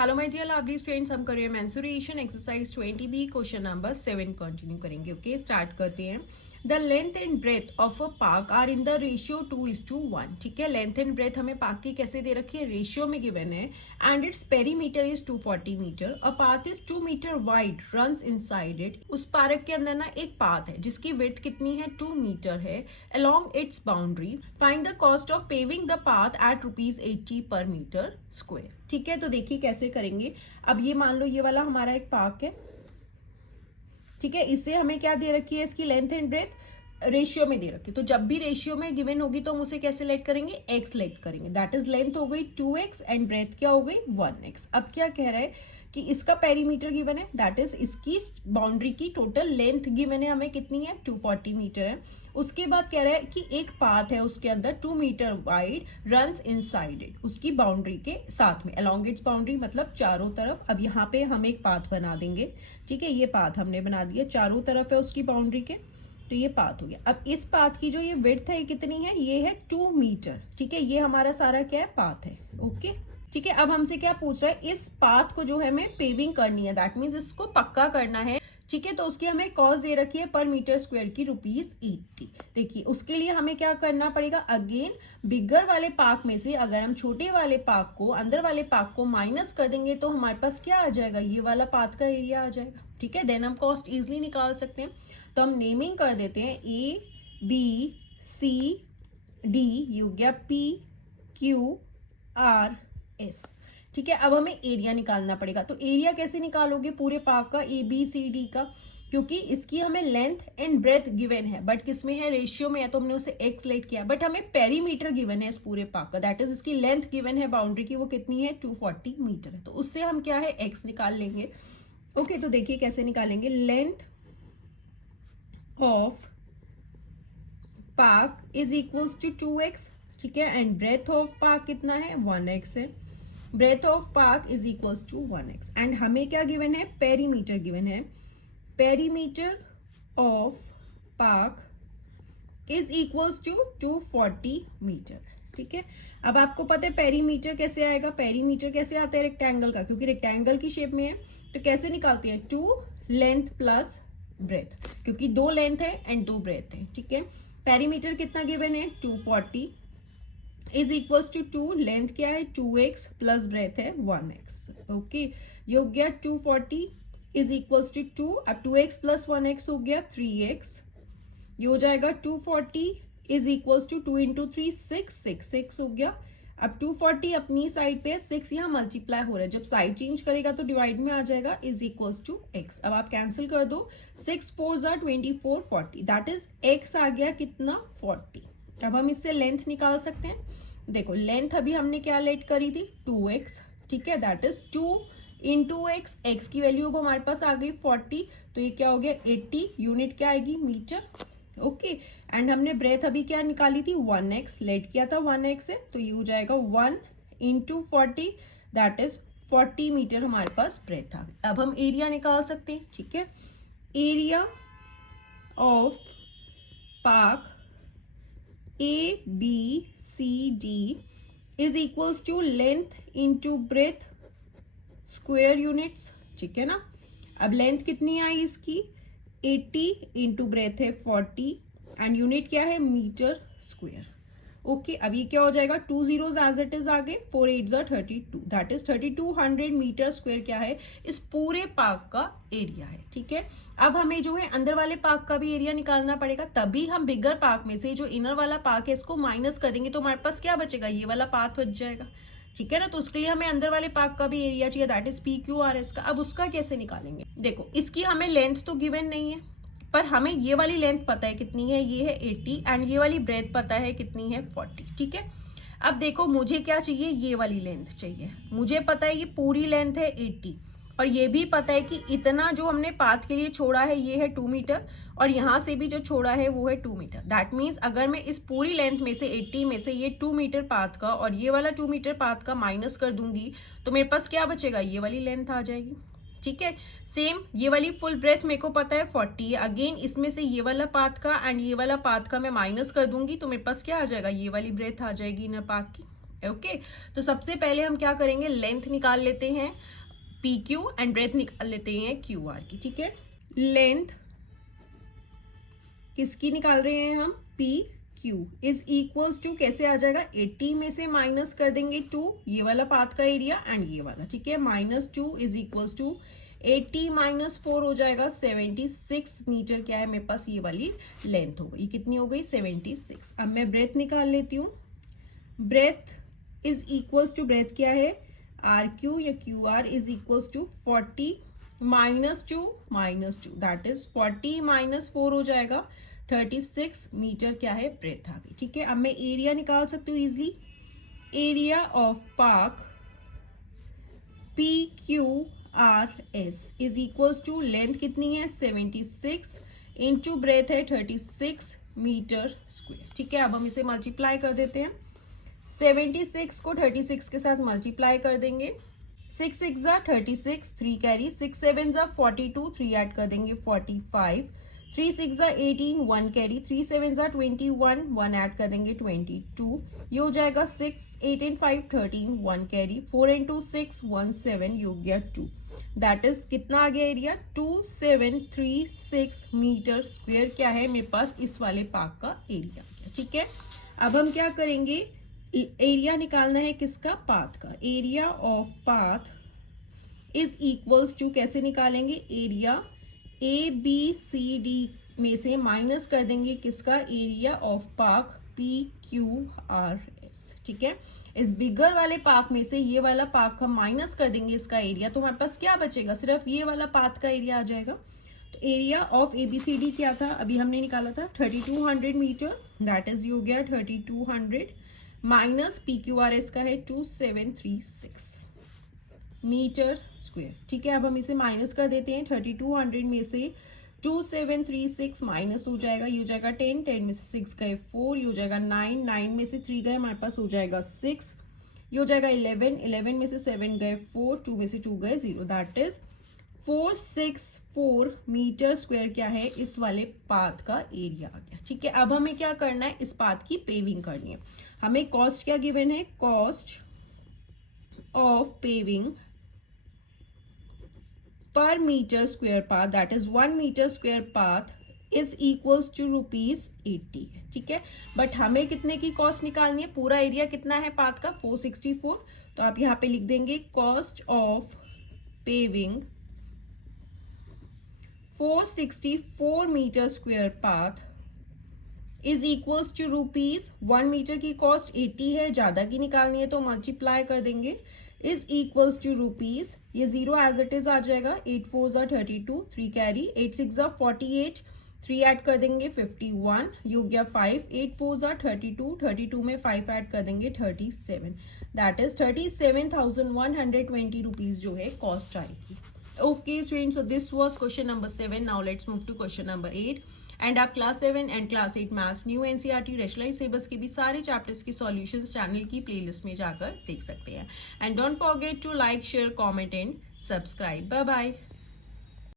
Hello my dear lovely students, हम कर रहे हैं mensuration exercise 20B question number 7 continue करेंगे। ओके, स्टार्ट करते हैं। The length and breadth of a park are in the ratio 2:1। ठीक है, लेंथ एंड ब्रेथ हमें पार्क की कैसे दे रखी है, रेशियो में गिवन है। And its perimeter is 240 metre. A path is 2 metre wide runs inside it. उस पार्क के अंदर ना एक पाथ है जिसकी विड्थ कितनी है, 2 मीटर है, along its boundary. Find the cost of paving the path at ₹80 per meter square. ठीक है, तो देखिए कैसे करेंगे। अब ये मान लो ये वाला हमारा एक पार्क है। ठीक है, इससे हमें क्या दे रखी है, इसकी लेंथ एंड ब्रेथ रेशियो में दे रखी है। तो जब भी रेशियो में गिवन होगी तो हम उसे कैसे लेट करेंगे, एक्स लेट करेंगे। दैट इज लेंथ हो गई 2x एंड ब्रेथ क्या हो गई 1x। अब क्या कह रहा है कि इसका पेरीमीटर गिवन है, दैट इज इसकी बाउंड्री की टोटल लेंथ गिवन है हमें कितनी है, 240 मीटर है। उसके बाद कह रहा है कि एक पाथ है उसके अंदर 2 metre wide runs inside it, उसकी बाउंड्री के साथ में, अलॉन्ग इट्स बाउंड्री मतलब चारों तरफ। अब यहाँ पे हम एक पाथ बना देंगे। ठीक है, ये पाथ हमने बना दिया, चारों तरफ है उसकी बाउंड्री के, तो ये पाथ हो गया। अब इस पाथ की जो ये विड्थ है ये कितनी है, ये है 2 मीटर। ठीक है, ये हमारा सारा क्या है, पाथ है। ओके, ठीक है। अब हमसे क्या पूछ रहा है, इस पाथ को जो है हमें पेविंग करनी है, दैट मीन्स इसको पक्का करना है। ठीक है, तो उसकी हमें कॉस्ट दे रखी है पर मीटर स्क्वायर की ₹80। देखिए उसके लिए हमें क्या करना पड़ेगा, अगेन बिगर वाले पार्क में से अगर हम छोटे वाले पार्क को, अंदर वाले पार्क को माइनस कर देंगे तो हमारे पास क्या आ जाएगा, ये वाला पाथ का एरिया आ जाएगा। ठीक है, देन हम कॉस्ट इजिली निकाल सकते हैं। तो हम नेमिंग कर देते हैं ABCD, ये हो गया PQRS। ठीक है, अब हमें एरिया निकालना पड़ेगा। तो एरिया कैसे निकालोगे पूरे पार्क का, ABCD का, क्योंकि इसकी हमें लेंथ एंड ब्रेथ गिवन है, बट किसमें है, रेशियो में है, तो हमने उसे एक्स लेट किया। बट हमें पेरीमीटर गिवन है इस पूरे पार्क का, दैट इज इसकी लेंथ गिवन है बाउंड्री की, वो कितनी है 240 मीटर है। तो उससे हम क्या है, एक्स निकाल लेंगे। ओके, तो देखिए कैसे निकालेंगे, length of park is equals to 2x। ठीक है, एंड ब्रेथ ऑफ पार्क कितना है, 1x है। Breadth of park is equals to 1x and हमें क्या गिवन है, पेरीमीटर गिवन है। Perimeter of park is equals to 240 metre. ठीक है, अब आपको पता है पेरीमीटर कैसे आएगा, पेरीमीटर कैसे आता है रेक्टेंगल का, क्योंकि रेक्टेंगल की शेप में है। तो कैसे निकालते हैं, 2 लेंथ प्लस ब्रेथ, क्योंकि 2 लेंथ है एंड 2 ब्रेथ है। ठीक है, पेरीमीटर कितना गिवन है, 240 इज इक्वल्स टू 2, लेंथ क्या है 2x प्लस ब्रेथ है 1x। ओके, ये हो गया 240 इज इक्वल्स टू 2, अब 2x प्लस 1x हो गया 3x। ये हो जाएगा 240 इज इक्वल्स टू 2 इंटू 3 6 हो गया। अब 240 अपनी साइड पे, 6 यहाँ मल्टीप्लाई हो रहा है, जब साइड चेंज करेगा तो डिवाइड में आ जाएगा, इज इक्वल्स टू x। अब आप कैंसिल कर दो, 6 4 24 40, दैट इज x आ गया कितना 40। अब हम इससे लेंथ निकाल सकते हैं। देखो लेंथ अभी हमने क्या लेट करी थी 2x। ठीक है, that is 2 into x, x की वैल्यू अब हमारे पास आ गई 40, तो ये क्या हो गया 80, यूनिट क्या आएगी मीटर। ओके, एंड हमने ब्रेथ अभी क्या निकाली थी 1x, लेट किया था 1x से, तो ये हो जाएगा 1 इंटू 40, दैट इज 40 मीटर हमारे पास ब्रेथ था। अब हम एरिया निकाल सकते हैं। ठीक है, area of park ABCD is equals to length into breadth square units. ठीक है ना, अब लेंथ कितनी आई इसकी 80 इंटू ब्रेथ है 40 एंड यूनिट क्या है मीटर स्क्वायर। ओके, अब ये क्या हो जाएगा, 2 zeros एज इट इज आगे, 4 8 32, दैट इज 3200 मीटर स्क्वायर क्या है, इस पूरे पार्क का एरिया है। ठीक है, अब हमें जो है अंदर वाले पार्क का भी एरिया निकालना पड़ेगा, तभी हम बिगर पार्क में से जो इनर वाला पार्क है इसको माइनस कर देंगे तो हमारे पास क्या बचेगा, ये वाला पार्क बच जाएगा। ठीक है ना, तो उसके लिए हमें अंदर वाले पार्क का भी एरिया चाहिए, दैट इज PQRS का। अब उसका कैसे निकालेंगे, देखो इसकी हमें लेंथ तो गिवन नहीं है, पर हमें ये वाली लेंथ पता है कितनी है, ये है 80 एंड ये वाली ब्रेथ पता है कितनी है 40। ठीक है, अब देखो मुझे क्या चाहिए, ये वाली लेंथ चाहिए। मुझे पता है ये पूरी लेंथ है 80 और ये भी पता है कि इतना जो हमने पाथ के लिए छोड़ा है ये है 2 मीटर और यहाँ से भी जो छोड़ा है वो है 2 मीटर। दैट मीन्स अगर मैं इस पूरी लेंथ में से 80 में से ये 2 मीटर पाथ का और ये वाला 2 मीटर पाथ का माइनस कर दूंगी तो मेरे पास क्या बचेगा, ये वाली लेंथ आ जाएगी। ठीक है, सेम ये वाली फुल ब्रेथ मेरे को पता है 40 है, अगेन इसमें से ये वाला पाथ का एंड ये वाला पाथ का मैं माइनस कर दूंगी तो मेरे पास क्या आ जाएगा, ये वाली ब्रेथ आ जाएगी इनर पार्क की। ओके तो सबसे पहले हम क्या करेंगे, लेंथ निकाल लेते हैं पी क्यू एंड ब्रेथ निकाल लेते हैं क्यू आर की, ठीक है। लेंथ किसकी निकाल रहे हैं हम, P Q is equals to कैसे आ जाएगा, 80 में से माइनस कर देंगे 2, ये वाला पाथ का एरिया एंड ये वाला, ठीक है। -2 इज इक्वल्स टू 80 - 4 हो जाएगा 76 मीटर, क्या है मेरे पास, ये वाली लेंथ हो गई, कितनी हो गई 76। अब मैं ब्रेथ निकाल लेती हूँ। Breadth is equals to, breadth क्या है, आर क्यू या Q R is equals to 40 -2 that is 40 - 4 हो जाएगा 36 मीटर, क्या है ब्रेथ आ गई, ठीक है। अब मैं एरिया निकाल सकती हूँ easily. Area of park P Q R S is equals to, length कितनी है 76 इंटू ब्रेथ है 36 मीटर स्क्वायर, ठीक है। अब हम इसे मल्टीप्लाई कर देते हैं। 76 को 36 के साथ मल्टीप्लाई कर देंगे, 6 6 36, 3 कैरी, 6 7 42, 3 ऐड कर देंगे 45, 3 6 18, 1 कैरी, 3 7 21, 1 ऐड कर देंगे 22, ये हो जाएगा 6 8 and 5 13, 1 कैरी, 4 and 2 6 1 7, ये हो गया 2, दैट इज कितना आ गया एरिया 2736 मीटर स्क्वायर, क्या है मेरे पास इस वाले पार्क का एरिया, ठीक है। अब हम क्या करेंगे, एरिया निकालना है किसका, पाथ का। Area of path is equals to, कैसे निकालेंगे, area A B C D में से माइनस कर देंगे किसका, area of park P Q R S, ठीक है। इस बिगर वाले पार्क में से ये वाला पार्क हम माइनस कर देंगे इसका एरिया, तो हमारे पास क्या बचेगा, सिर्फ ये वाला पाथ का एरिया आ जाएगा। तो area of A B C D क्या था, अभी हमने निकाला था 3200 मीटर, दैट इज ये हो गया 3200 minus P Q R S का है 2736 मीटर स्क्वायर, ठीक है। अब हम इसे माइनस कर देते हैं, 3200 में से 2736 माइनस हो जाएगा, ये हो जाएगा 10, 10 में से 6 गए 4, ये हो जाएगा 9, 9 में से 3 गए हमारे पास हो जाएगा 6, ये हो जाएगा 11, 11 में से 7 गए 4, 2 में से 2 गए 0, दैट इज 464 मीटर स्क्वायर, क्या है इस वाले पाथ का एरिया आ गया, ठीक है। अब हमें क्या करना है, इस पाथ की पेविंग करनी है। हमें कॉस्ट क्या गिवन है, cost of paving per metre square path, that is 1 metre square path is equals to ₹80, ठीक है। बट हमें कितने की कॉस्ट निकालनी है, पूरा एरिया कितना है पाथ का 464, तो आप यहाँ पे लिख देंगे cost of paving 464 metre square path is equals to ₹1 metre की कॉस्ट 80 है, ज्यादा की निकालनी है तो मल्टीप्लाई कर देंगे, इज इक्वल्स टू ₹, ये 0 एज इट इज आ जाएगा, 8 4 32, 3 कैरी, 8 6 48, 3 ऐड कर देंगे 51, ये हो गया 5, 8 4 32, 32 में 5 ऐड कर देंगे 37, दैट इज 37,120 रुपीज जो है कॉस्ट आएगी। Okay students, so this was question number 7. Now let's move to question number 8. And आप class 7 and class 8 maths new NCERT rationalize syllabus के भी सारे चैप्टर्स की सॉल्यूशंस चैनल की प्लेलिस्ट में जाकर देख सकते हैं। And don't forget to like, share, comment and subscribe. Bye bye.